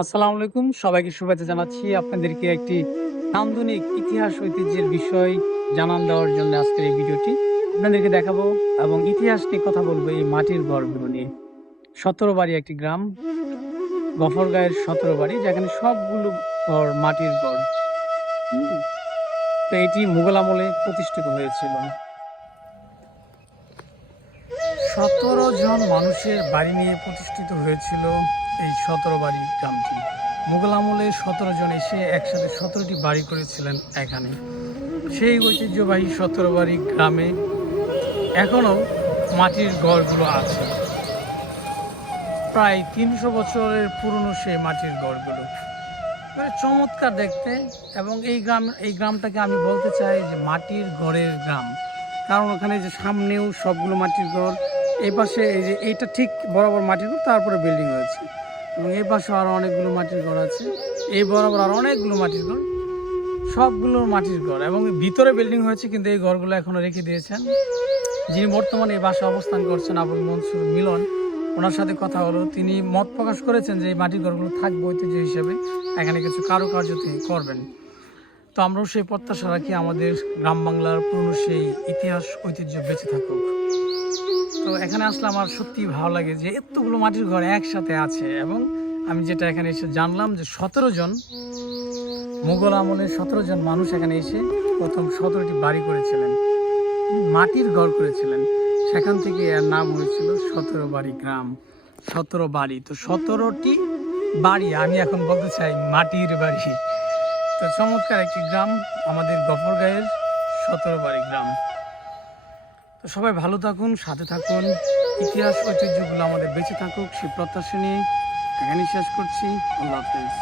আসসালামু আলাইকুম। সবাইকে শুভেচ্ছা জানাচ্ছি। আপনাদেরকে একটি নান্দনিক ইতিহাস ঐতিহ্যের বিষয় জানান দেওয়ার জন্য আজকের এই ভিডিওটি। আপনাদেরকে দেখাবো এবং ইতিহাস নিয়ে কথা বলবো এই মাটির ঘরগুলো নিয়ে। ১৭ বাড়ি একটি গ্রাম, গফরগাঁয়ের ১৭ বাড়ি যেখানে সবগুলো ঘর মাটির ঘর। হুম? তো এটি মুঘল আমলে প্রতিষ্ঠিত হয়েছিল। ১৭ জন মানুষের বাড়ি নিয়ে প্রতিষ্ঠিত হয়েছিল এই ১৭ বাড়ি গ্রামটি। মুঘল আমলে ১৭ জন এসে একসাথে ১৭টি বাড়ি করেছিলেন এখানে। সেই ঐতিহ্যবাহী ১৭ বাড়ি গ্রামে এখনও মাটির ঘরগুলো আছে। প্রায় ৩০০ বছরের পুরনো সেই মাটির ঘরগুলো। মানে চমৎকার দেখতে, এবং এই গ্রামটাকে আমি বলতে চাই যে মাটির ঘরের গ্রাম। কারণ ওখানে যে সামনেও সবগুলো মাটির ঘর, এই পাশে এই যে এইটা ঠিক বরাবর মাটির ঘর, তারপরে বিল্ডিং হয়েছে, এবং এই পাশে আরও অনেকগুলো মাটির ঘর আছে, এই বরাবর আরও অনেকগুলো মাটির ঘর, সবগুলো মাটির ঘর, এবং ভিতরে বিল্ডিং হয়েছে, কিন্তু এই ঘরগুলো এখনও রেখে দিয়েছেন। যিনি বর্তমানে এই বাসায় অবস্থান করছেন, আবুল মনসুর মিলন, ওনার সাথে কথা হলো, তিনি মত প্রকাশ করেছেন যে এই মাটির ঘরগুলো থাকবে ঐতিহ্য হিসেবে, এখানে কিছু কারুকার্য তিনি করবেন। তো আমরাও সেই প্রত্যাশা রাখি আমাদের গ্রাম বাংলার পুরনো সেই ইতিহাস ঐতিহ্য বেঁচে থাকুক। তো এখানে আসলে আমার সত্যিই ভালো লাগে যে এতগুলো মাটির ঘর একসাথে আছে, এবং আমি যেটা এখানে এসে জানলাম যে ১৭ জন মুঘল আমলের ১৭ জন মানুষ এখানে এসে প্রথম ১৭টি বাড়ি করেছিলেন, মাটির ঘর করেছিলেন। সেখান থেকে এর নাম হয়েছিল ১৭ বাড়ি গ্রাম, ১৭ বাড়ি। তো ১৭টি বাড়ি, আমি এখন বলতে চাই মাটির বাড়ি। তো চমৎকার একটি গ্রাম আমাদের গফরগাঁয়ের ১৭ বাড়ি গ্রাম। তো সবাই ভালো থাকুন, সাথে থাকুন, ইতিহাস ঐতিহ্যগুলো আমাদের বেঁচে থাকুক সেই প্রত্যাশা নিয়ে এখানেই শেষ করছি। আল্লাহ হাফেজ।